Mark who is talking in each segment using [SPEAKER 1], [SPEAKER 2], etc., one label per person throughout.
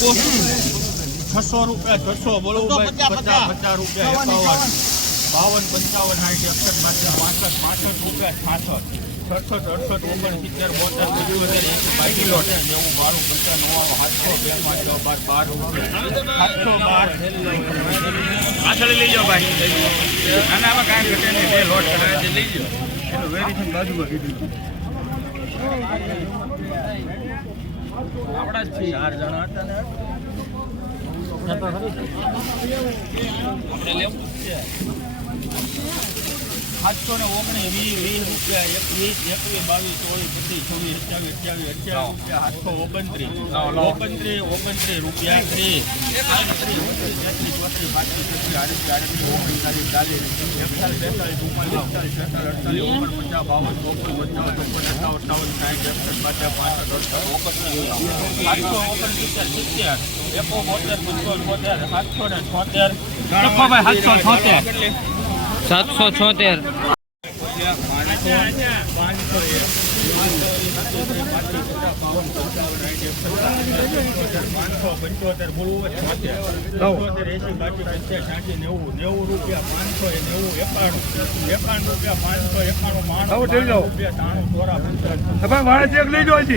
[SPEAKER 1] મૂકો. છસો રૂપિયા છસો બોલો પચાસ પચાસ. રૂપિયા એકાવન. બાવન પંચાવન સાઠ એકસઠ માત્ર પાસઠ પાસઠ રૂપિયા છાસઠ. સડસઠ અડસઠ ઓગણસિત્તેર બોતેર પંચોતેર એક બાકી લોટ નેવું બાણું પંચા નવ્વાણું સાતસો બે પાંચ છ બાર બાર સાતસો બાર. પાછળ લઈ જાઓ ભાઈ. અને આમાં કાંઈ ઘટે નહીં. બે લોટ કરાવે છે લઈ જાઓ. એનું વેરીશન બાજુમાં કીધું. આપણા જ ચાર જણા હતા ને. આપણે લેવું છે સાતસો ને ઓગણીસ વીસ વીસ રૂપિયા એકવીસ એકવીસ બાવીસ ચોવીસ પચીસ છવ્વીસ અઠ્યાવીસ અઠ્યાવીસ અઠ્યાવીસ રૂપિયા સાતસો ઓગણત્રીસ. ઓગણત્રીસ ઓગણત્રીસ રૂપિયા ત્રીસ. આડત્રીસ તેત્રીસ ચોત્રીસ પાંત્રીસ છત્રીસ આડત્રીસ આડત્રીસ ઓગણચાલીસ ચાલીસ એકતાલીસ બેતાલીસ ચુમ્માલીસ એકતાલીસ છેતાલીસ અડતાલીસ ઓગણપચાસ બાવન ચોપન પંચાવન ચોપન અઠાવન અઠાવન સાઠ એકસઠ પાછા પાસઠ અડસઠ ઓગણત્રીસ. સાતસો ઓગણસિત્તેર સિત્તેર. એકો બોતેર પંચોતેર સાતસો ને છોતેર. સાતસો છોતેર.
[SPEAKER 2] સાતસો છોતેર.
[SPEAKER 1] નેવું રૂપિયા પાંચસો નેવું એકાણું એકાણું રૂપિયા પાંચસો એકાણું માણસ રૂપિયા ત્રાણું ચોરા પંચાણું
[SPEAKER 3] તમે વાણે ચેક લઈ જાઓ છે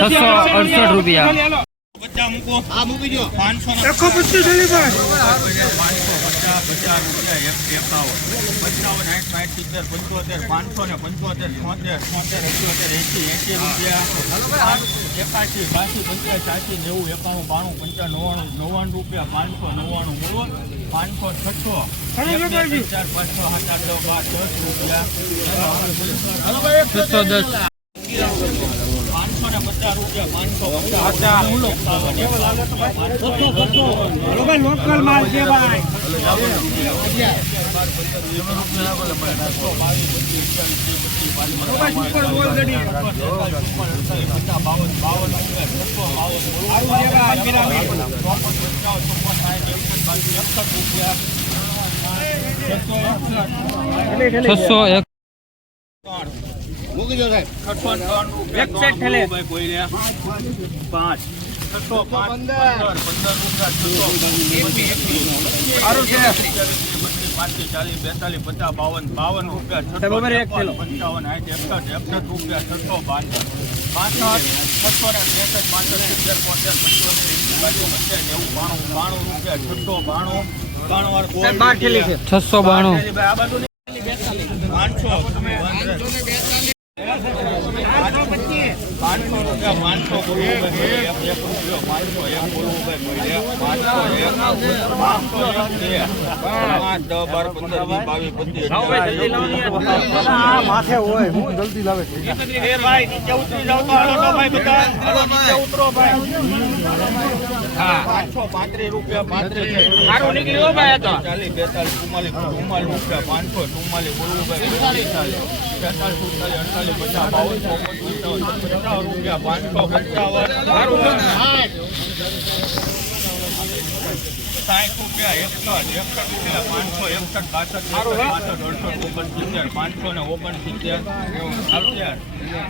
[SPEAKER 2] છસો અડસઠ રૂપિયા.
[SPEAKER 1] પચાસ પાંચસો
[SPEAKER 3] એકસો પચીસ
[SPEAKER 1] પાંચસો પચાસ પચાસ રૂપિયા એકાવન પંચાવન સાઠ સાઠ પંચોતેર પાંચસો ને પંચોતેર છોતેર છોતેર અઠ્યોતેર એસી એસી રૂપિયા એકાસી બાસી પંચાસ ચાસી નેવું એકાણું બાણું પંચાવન નવ્વાણું નવ્વાણું રૂપિયા પાંચસો નવ્વાણું બોલો પાંચસો છસો ચાર પાંચસો સાત આઠ દસ રૂપિયા
[SPEAKER 2] છસો દસ
[SPEAKER 1] પાંચસો ને પચાસ રૂપિયા પાંચસો પચાસ
[SPEAKER 3] લોકલ માલ છે ભાઈ
[SPEAKER 2] છસો એક
[SPEAKER 1] એક સેટ ઠેલે. પાંચ. છસો પાંચ પંદર. પંદર રૂપિયા છસો. પાંત્રીસ ચાલીસ બેતાલીસ પચાસ બાવન બાવન રૂપિયા છસો. પંચાવન સાઠ એકસઠ એકસઠ રૂપિયા છસો બાસઠ. પાસઠ છસો ને ત્રેસઠ પાંસઠ સિત્તેર બોતેર પંચોતેર એંસી બાજુ પંચાસ નેવું બાણું બાણું રૂપિયા છસો બાણું. બાણું
[SPEAKER 2] છે. છસો બાણું.
[SPEAKER 1] આ બાજુ પાંચસો.
[SPEAKER 3] માથે હોય હું જલ્દી લાવે છે.
[SPEAKER 1] એ ભાઈ નીચે ઉતરી જાવ તો હાલો તો ભાઈ બધા હાલો નીચે ઉતરો ભાઈ હા પાંચસો પાંત્રીસ રૂપિયા પાંત્રીસ ચાલીસ બેતાલીસ ચુમ્માલીસ ચુમ્માલીસ રૂપિયા પાંચસો ચુમ્માલીસ બોલવું ભાઈ અડતાલીસ પચાસ રૂપિયા પાંચસો પંચાવન સાઠ રૂપિયા એકસઠ એકસઠ પાંચસો એકસઠ બાસઠ પાસઠ અડસઠ ઓગણસિત્તેર પાંચસો ને ઓગણસિત્તેર અગિયાર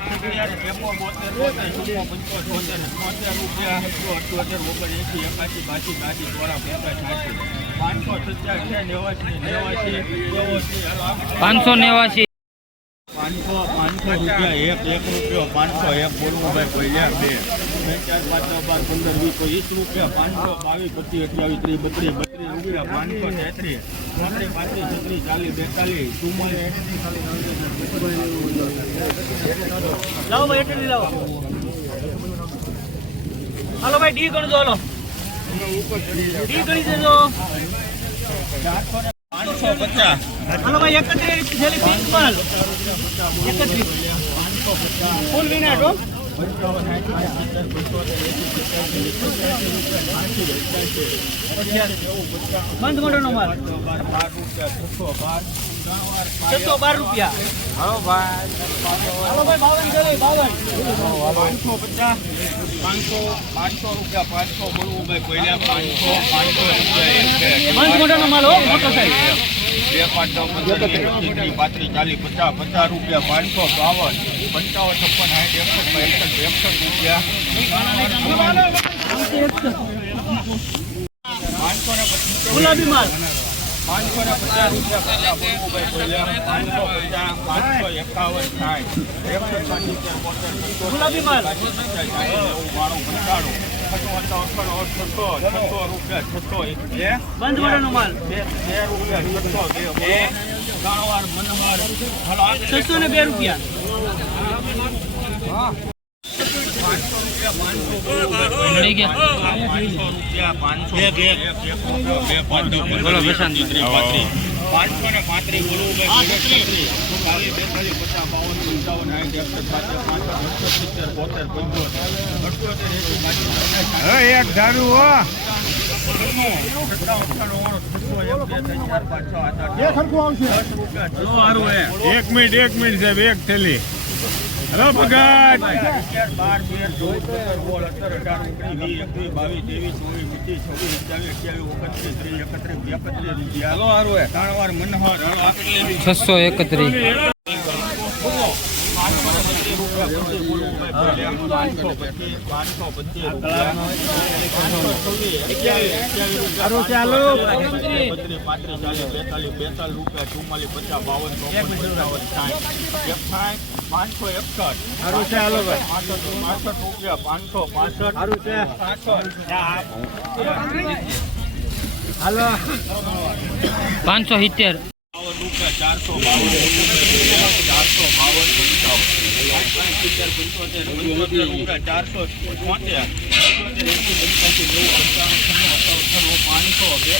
[SPEAKER 1] સિત્તેર એકો બોતેર બોતેર ચુમ્મો પંચો છોતેર છોતેર રૂપિયા અઠ્યોતેર ઓગણએંસી એકાસી બાસી બાસી નેવાસી
[SPEAKER 2] પાંચસો નેવાસી.
[SPEAKER 1] પાંચસો પાંચસો રૂપિયા એક એક રૂપિયો પાંચસો એક બોલવું ભાઈ કોઈ લે બે. બે ચાર પાંચ બાર પંદર વીસ વીસ રૂપિયા પાંચસો બાવીસ પચીસ અઠ્યાવીસ ત્રીસ બત્રીસ બત્રીસ રૂપિયા પાંચસો તેત્રીસ ચોત્રીસ પાંત્રીસ છત્રીસ ચાલીસ બેતાલીસ ચુમ્માલીસ
[SPEAKER 4] લાવો ભાઈ એટલી લાવો. હાલો ભાઈ ડી ગણજો હાલો. ડી ગણી દેજો.
[SPEAKER 1] પાંચસો પચાસ.
[SPEAKER 4] હાલો ભાઈ, એકત્રીસ જેલી પિંક એકત્રીસ. ફૂલ વિનાટ હો. બંધ માલ.
[SPEAKER 1] બાર બાર રૂપિયા છસો બાર
[SPEAKER 4] રૂપિયા. હાલો ભાઈ, બાવન બાવન.
[SPEAKER 1] પાંચસો પચાસ પાંચસો પાંચસો રૂપિયા પાંચસો બોલવું ભાઈ પહેલા પાંચસો પાંચસો રૂપિયા
[SPEAKER 4] બંધ મોટોનો માલ, હો, મોટો સાઈઝ.
[SPEAKER 1] બે પાંચ ચાલી પાંત્રીસ ચાલીસ પચાસ પચાસ રૂપિયા પાંચસો બાવન પંચાવન છપ્પન સાઠ એકસઠ એકસઠ એકસઠ રૂપિયા. પાંચસો ને
[SPEAKER 4] ગુલાબી માલ.
[SPEAKER 1] પાંચસો ને પચાસ રૂપિયા પચાસ એકાવન સાઠ. એકસઠ પંચોતેર બોતેર
[SPEAKER 4] માલ. બંધ મોટોનો માલ છસો ને બે રૂપિયા
[SPEAKER 2] ગયા બોલો, પ્રશાંત.
[SPEAKER 1] પાંચસો
[SPEAKER 3] એક ધારું હો એક મિનિટ એક મિનિટ સાહેબ એક થેલી.
[SPEAKER 2] છસો એકત્રીસ.
[SPEAKER 1] પચીસ પાંત્રીસ ચાલીસ બેતાલીસ બેતાલીસ રૂપિયા ચુમ્માલીસ પચાસ બાવન ચોપન પંચાવન સાઠ. એકસાઠ પાંચસો એકસઠ પાંસઠ પાંસઠ રૂપિયા પાંચસો પાંસઠ.
[SPEAKER 2] પાંચસો. સિત્તેર.
[SPEAKER 1] બાવન રૂપિયા ચારસો બાવન ચારસો બાવન પંચાવન. સિત્તેર પંચોતેર પંચોતેર રૂપિયા ચારસો પંચોતેર એસી પંચ્યાસી નેવું પંચાણું છન્નું અઠાવન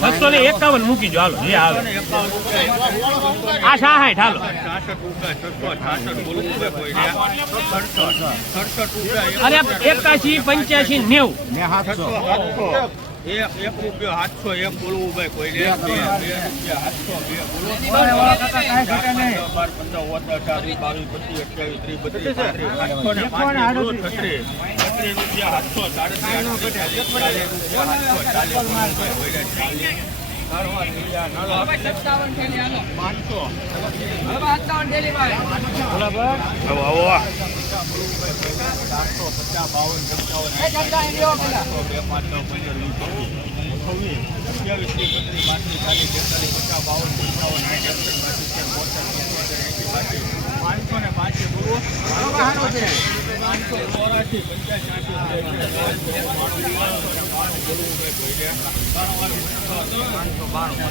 [SPEAKER 1] છસો
[SPEAKER 4] ને એકાવન મૂકી જો હાલો જે આવે. આ સાઠ હાલો. અરે એકાશી પંચ્યાસી નેવું.
[SPEAKER 1] એક રૂપિયો સાતસો એક બોલવું ભાઈ કોઈ બે બે બોલવું બાર પચીસ અઠ્યાવીસ ત્રીસ બત્રીસ પાંત્રીસ. ને પાંત્રીસ રૂપિયા સાતસો પાંચસો ને પાંચસો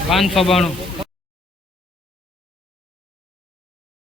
[SPEAKER 2] પાંચસો બાણું.